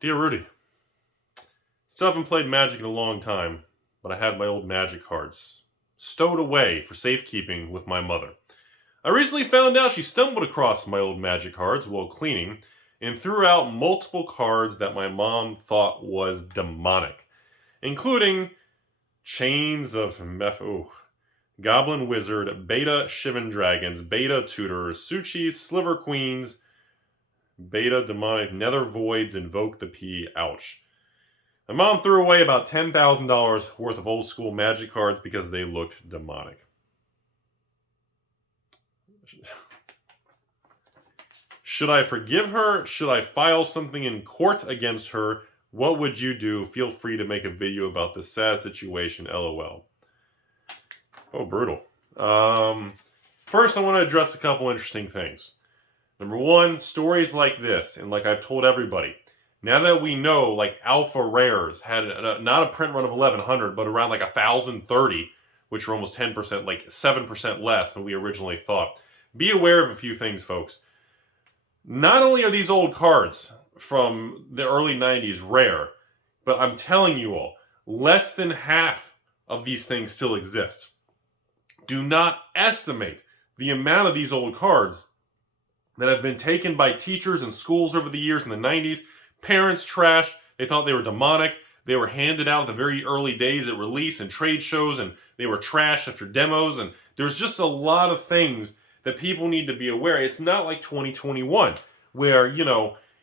Dear Rudy, still haven't played Magic in a long time, but I had my old Magic cards stowed away for safekeeping with my mother. I recently found out she stumbled across my old Magic cards while cleaning and threw out multiple cards that my mom thought was demonic, including Chains of Goblin Wizard, Beta Shivan Dragons, Beta Tutors, Suchis, Sliver Queens, Beta Demonic Nether Voids, Invoke the P. Ouch. My mom threw away about $10,000 worth of old school Magic cards because they looked demonic. Should I forgive her? Should I file something in court against her? What would you do? Feel free to make a video about this sad situation, LOL. Oh, brutal. First, I want to address a couple interesting things. Number one, stories like this, and like I've told everybody, now that we know, like Alpha Rares had not a print run of 1,100, but around like 1,030, which are almost 10%, like 7% less than we originally thought. Be aware of a few things, folks. Not only are these old cards from the early 90s rare, but I'm telling you all, less than half of these things still exist. Do not estimate the amount of these old cards that have been taken by teachers and schools over the years in the 90s. Parents trashed. They thought they were demonic. They were handed out at the very early days at release and trade shows, and they were trashed after demos. And there's just a lot of things that people need to be aware. It's not like 2021 where,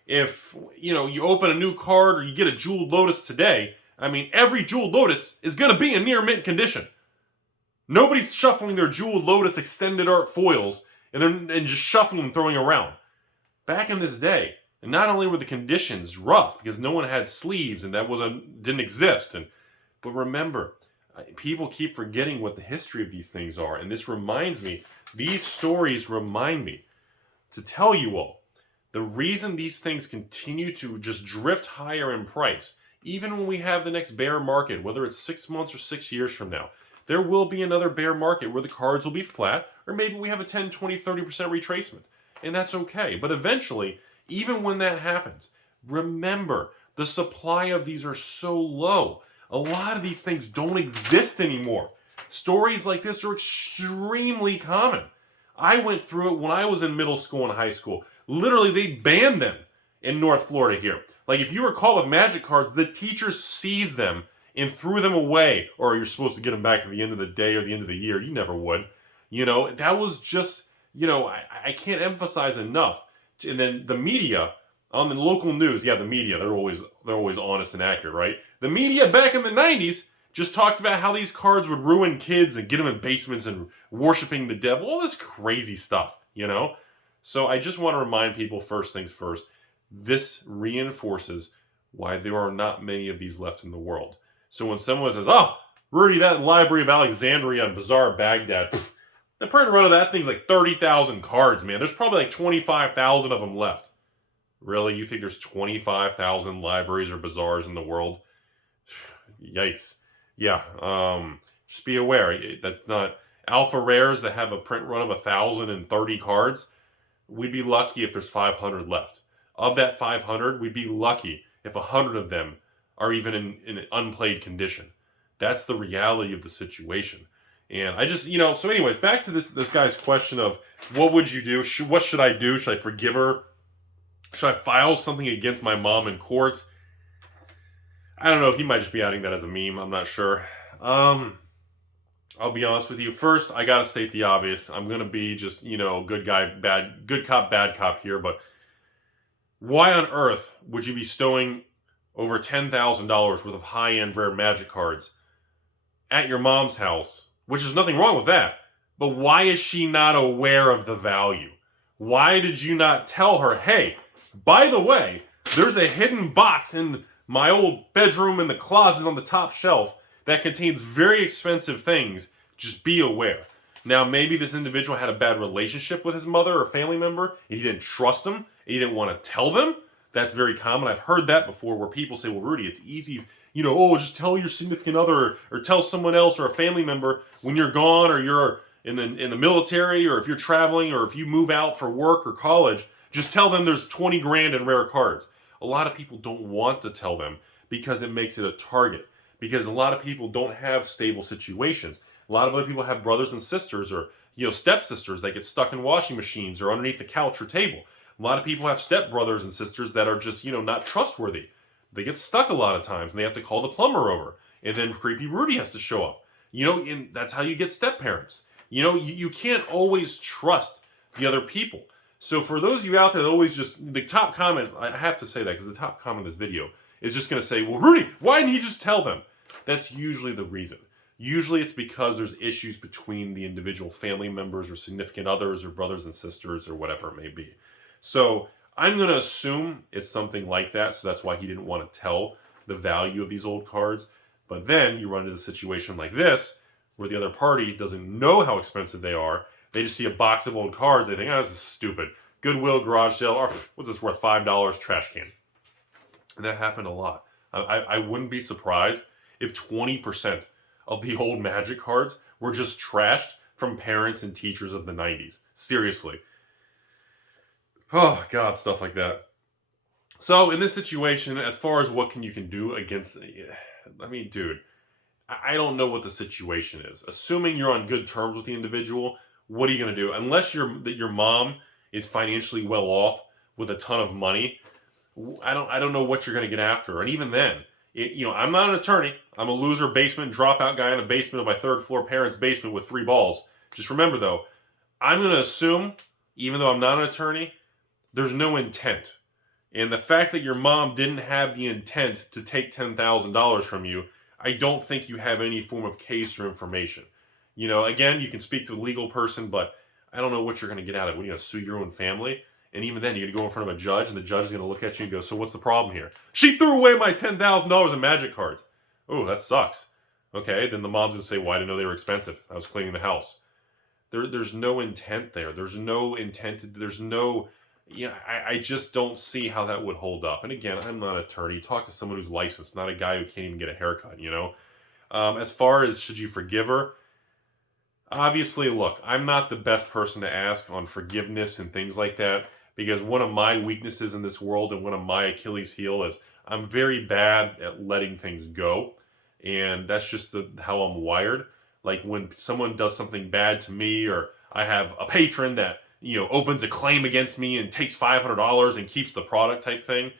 if, you open a new card or you get a Jeweled Lotus today, I mean, every Jeweled Lotus is going to be in near mint condition. Nobody's shuffling their Jeweled Lotus extended art foils and just shuffling and throwing around. Back in this day, and not only were the conditions rough because no one had sleeves and that didn't exist, but remember, people keep forgetting what the history of these things are, and this reminds me, these stories remind me to tell you all, the reason these things continue to just drift higher in price, even when we have the next bear market, whether it's 6 months or 6 years from now, there will be another bear market where the cards will be flat, or maybe we have a 10, 20, 30% retracement. And that's okay. But eventually, even when that happens, remember, the supply of these are so low. A lot of these things don't exist anymore. Stories like this are extremely common. I went through it when I was in middle school and high school. Literally, they banned them in North Florida here. Like, if you recall with Magic cards, the teachers seized them and threw them away, or you're supposed to get them back at the end of the day or the end of the year. You never would. That was just, I can't emphasize enough. And then the media, on the local news, the media, they're always honest and accurate, right? The media back in the 90s just talked about how these cards would ruin kids and get them in basements and worshiping the devil, all this crazy stuff, So I just want to remind people, first things first, this reinforces why there are not many of these left in the world. So when someone says, oh, Rudy, that Library of Alexandria and Bazaar Baghdad, the print run of that thing's like 30,000 cards, man. There's probably like 25,000 of them left. Really? You think there's 25,000 libraries or bazaars in the world? Yikes. Yeah, just be aware. That's not Alpha Rares that have a print run of 1,030 cards. We'd be lucky if there's 500 left. Of that 500, we'd be lucky if 100 of them are even in an unplayed condition. That's the reality of the situation. And I just, so anyways, back to this guy's question of what would you do? What should I do? Should I forgive her? Should I file something against my mom in court? I don't know. He might just be adding that as a meme. I'm not sure. I'll be honest with you. First, I got to state the obvious. I'm going to be just, good cop, bad cop here. But why on earth would you be stowing over $10,000 worth of high-end rare Magic cards at your mom's house, which is nothing wrong with that, but why is she not aware of the value? Why did you not tell her, hey, by the way, there's a hidden box in my old bedroom in the closet on the top shelf that contains very expensive things. Just be aware. Now, maybe this individual had a bad relationship with his mother or family member, and he didn't trust them, and he didn't want to tell them. That's very common. I've heard that before where people say, well, Rudy, it's easy, just tell your significant other or tell someone else or a family member when you're gone or you're in the military or if you're traveling or if you move out for work or college, just tell them there's 20 grand in rare cards. a lot of people don't want to tell them because it makes it a target. Because a lot of people don't have stable situations. A lot of other people have brothers and sisters or stepsisters that get stuck in washing machines or underneath the couch or table. A lot of people have stepbrothers and sisters that are just not trustworthy. They get stuck a lot of times and they have to call the plumber over. And then creepy Rudy has to show up. And that's how you get step parents. You can't always trust the other people. So for those of you out there that always the top comment, I have to say that because the top comment of this video is just going to say, well, Rudy, why didn't he just tell them? That's usually the reason. Usually it's because there's issues between the individual family members or significant others or brothers and sisters or whatever it may be. So I'm going to assume it's something like that. So that's why he didn't want to tell the value of these old cards. But then you run into the situation like this, where the other party doesn't know how expensive they are. They just see a box of old cards. They think, oh, this is stupid. Goodwill, garage sale, or what's this worth? $5, trash can. And that happened a lot. I wouldn't be surprised if 20% of the old Magic cards were just trashed from parents and teachers of the 90s. Seriously. Oh, God, stuff like that. So, in this situation, as far as what you can do against... I mean, dude, I don't know what the situation is. Assuming you're on good terms with the individual, what are you going to do? Unless your mom is financially well off with a ton of money, I don't know what you're going to get after. And even then, I'm not an attorney. I'm a loser basement dropout guy in a basement of my third floor parents' basement with 3 balls. Just remember, though, I'm going to assume, even though I'm not an attorney, there's no intent. And the fact that your mom didn't have the intent to take $10,000 from you, I don't think you have any form of case or information. Again, you can speak to a legal person, but I don't know what you're going to get out of it. When you sue your own family, and even then, you're going to go in front of a judge, and the judge is going to look at you and go, so what's the problem here? She threw away my $10,000 in Magic cards. Oh, that sucks. Okay, then the mom's going to say, well, I didn't know they were expensive. I was cleaning the house. There's no intent there. There's no intent. There's no... I just don't see how that would hold up. And again, I'm not an attorney. Talk to someone who's licensed, not a guy who can't even get a haircut, As far as should you forgive her, obviously, look, I'm not the best person to ask on forgiveness and things like that, because one of my weaknesses in this world and one of my Achilles heel is I'm very bad at letting things go. And that's just how I'm wired. Like when someone does something bad to me, or I have a patron that opens a claim against me and takes $500 and keeps the product type thing.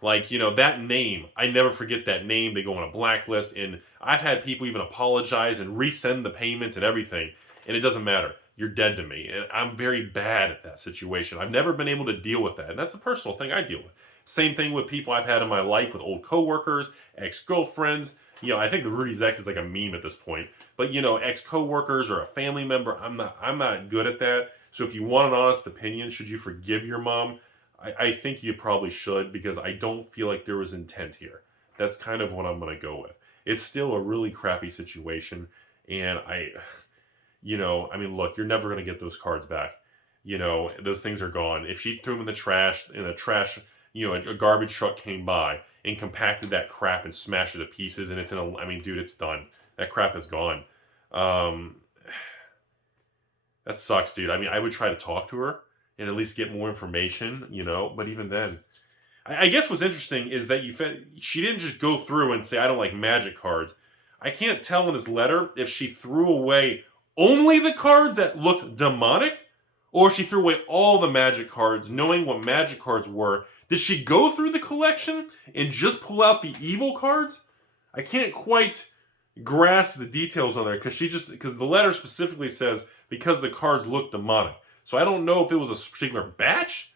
Like, that name, I never forget that name. They go on a blacklist, and I've had people even apologize and resend the payment and everything, and it doesn't matter. You're dead to me, and I'm very bad at that situation. I've never been able to deal with that, and that's a personal thing I deal with. Same thing with people I've had in my life, with old coworkers, ex-girlfriends. I think the Rudy's ex is like a meme at this point, but ex-coworkers or a family member, I'm not good at that. So if you want an honest opinion, should you forgive your mom? I think you probably should, because I don't feel like there was intent here. That's kind of what I'm going to go with. It's still a really crappy situation, and look, you're never going to get those cards back. Those things are gone. If she threw them in the trash, a garbage truck came by and compacted that crap and smashed it to pieces, and dude, it's done. That crap is gone. That sucks, dude. I would try to talk to her and at least get more information, but even then. I guess what's interesting is that she didn't just go through and say, I don't like Magic cards. I can't tell in this letter if she threw away only the cards that looked demonic, or she threw away all the Magic cards, knowing what Magic cards were. Did she go through the collection and just pull out the evil cards? I can't quite grasp the details on there, because the letter specifically says, because the cards look demonic. So I don't know if it was a particular batch.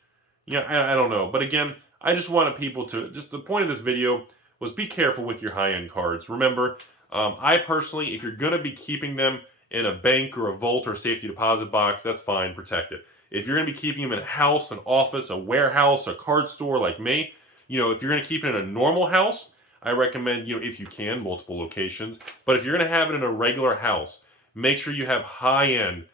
I don't know. But again, I just wanted people to, the point of this video was be careful with your high-end cards. Remember, I personally, if you're going to be keeping them in a bank or a vault or safety deposit box, that's fine, protect it. If you're going to be keeping them in a house, an office, a warehouse, a card store like me, if you're going to keep it in a normal house, I recommend, if you can, multiple locations. But if you're going to have it in a regular house, make sure you have high-end,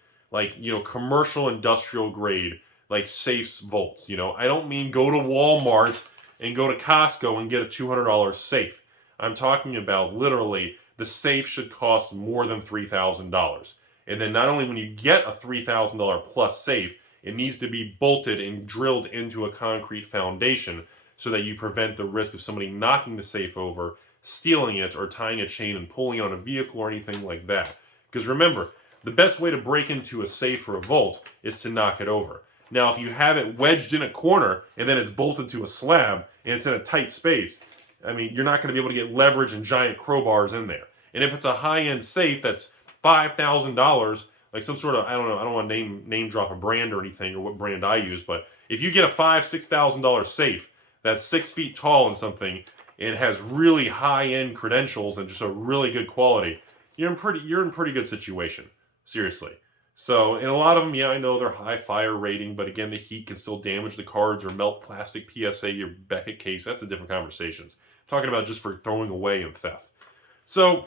commercial industrial grade, safes, vaults. I don't mean go to Walmart and go to Costco and get a $200 safe. I'm talking about literally the safe should cost more than $3,000. And then not only when you get a $3,000 plus safe, it needs to be bolted and drilled into a concrete foundation so that you prevent the risk of somebody knocking the safe over, stealing it, or tying a chain and pulling it on a vehicle or anything like that. Because remember, the best way to break into a safe or a vault is to knock it over. Now, if you have it wedged in a corner and then it's bolted to a slab and it's in a tight space, I mean, you're not going to be able to get leverage and giant crowbars in there. And if it's a high-end safe that's $5,000, like some sort of, I don't know, I don't want to name drop a brand or anything or what brand I use, but if you get a $5,000-$6,000 safe that's 6 feet tall and something, and it has really high-end credentials and just a really good quality, you're in pretty good situation. Seriously. So, and a lot of them, yeah, I know they're high fire rating, but again, the heat can still damage the cards or melt plastic PSA, your Beckett case. That's a different conversation. I'm talking about just for throwing away and theft. So,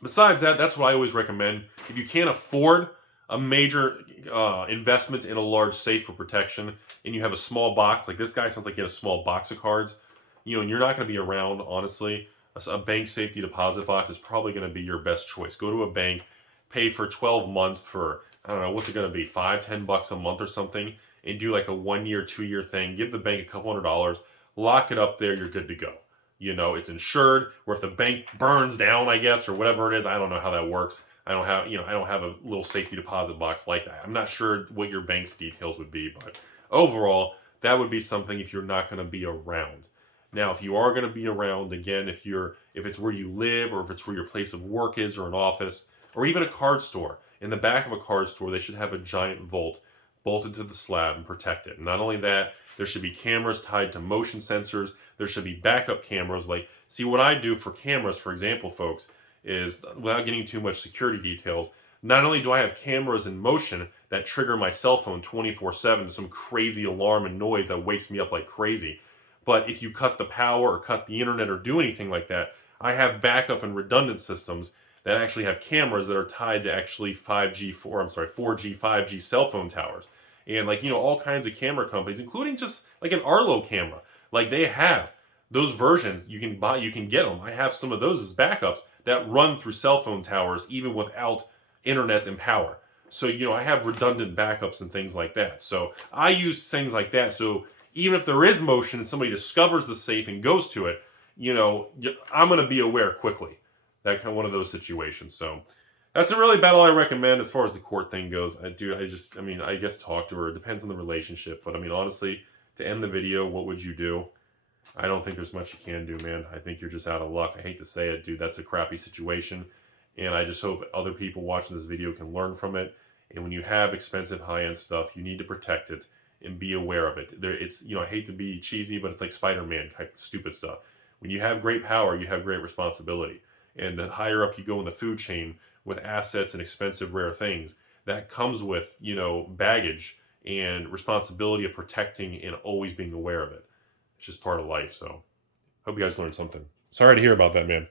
besides that, that's what I always recommend. If you can't afford a major investment in a large safe for protection, and you have a small box, like this guy sounds like he had a small box of cards, you know, and you're not going to be around, honestly, a bank safety deposit box is probably going to be your best choice. Go to a bank, pay for 12 months for, I don't know, what's it going to be, $5-10 a month or something, and do like a 1 year, 2 year thing. Give the bank a couple $100, lock it up there, you're good to go. You know, it's insured, or if the bank burns down, I guess, or whatever it is, I don't know how that works. I don't have a little safety deposit box like that. I'm not sure what your bank's details would be, but overall, that would be something if you're not going to be around. Now, if you are going to be around, again, if it's where you live, or if it's where your place of work is, or an office, or even a card store, in the back of a card store, they should have a giant vault bolted to the slab and protect it. And not only that, there should be cameras tied to motion sensors. There should be backup cameras. Like, see, what I do for cameras, for example, folks, is, without getting too much security details, not only do I have cameras in motion that trigger my cell phone 24/7 to some crazy alarm and noise that wakes me up like crazy, but if you cut the power or cut the internet or do anything like that, I have backup and redundant systems that actually have cameras that are tied to actually 4G, 5G cell phone towers. And like, you know, all kinds of camera companies, including just like an Arlo camera, like they have those versions you can buy, you can get them. I have some of those as backups that run through cell phone towers even without internet and power. So, you know, I have redundant backups and things like that. So I use things like that. So even if there is motion and somebody discovers the safe and goes to it, you know, I'm going to be aware quickly. That kind of one of those situations. So that's a really bad all I recommend as far as the court thing goes. I guess talk to her. It depends on the relationship. But I mean, honestly, to end the video, what would you do? I don't think there's much you can do, man. I think you're just out of luck. I hate to say it, dude. That's a crappy situation. And I just hope other people watching this video can learn from it. And when you have expensive high-end stuff, you need to protect it and be aware of it. It's, you know, I hate to be cheesy, but it's like Spider-Man type stupid stuff. When you have great power, you have great responsibility. And the higher up you go in the food chain with assets and expensive, rare things, that comes with, you know, baggage and responsibility of protecting and always being aware of it. It's just part of life. So hope you guys learned something. Sorry to hear about that, man.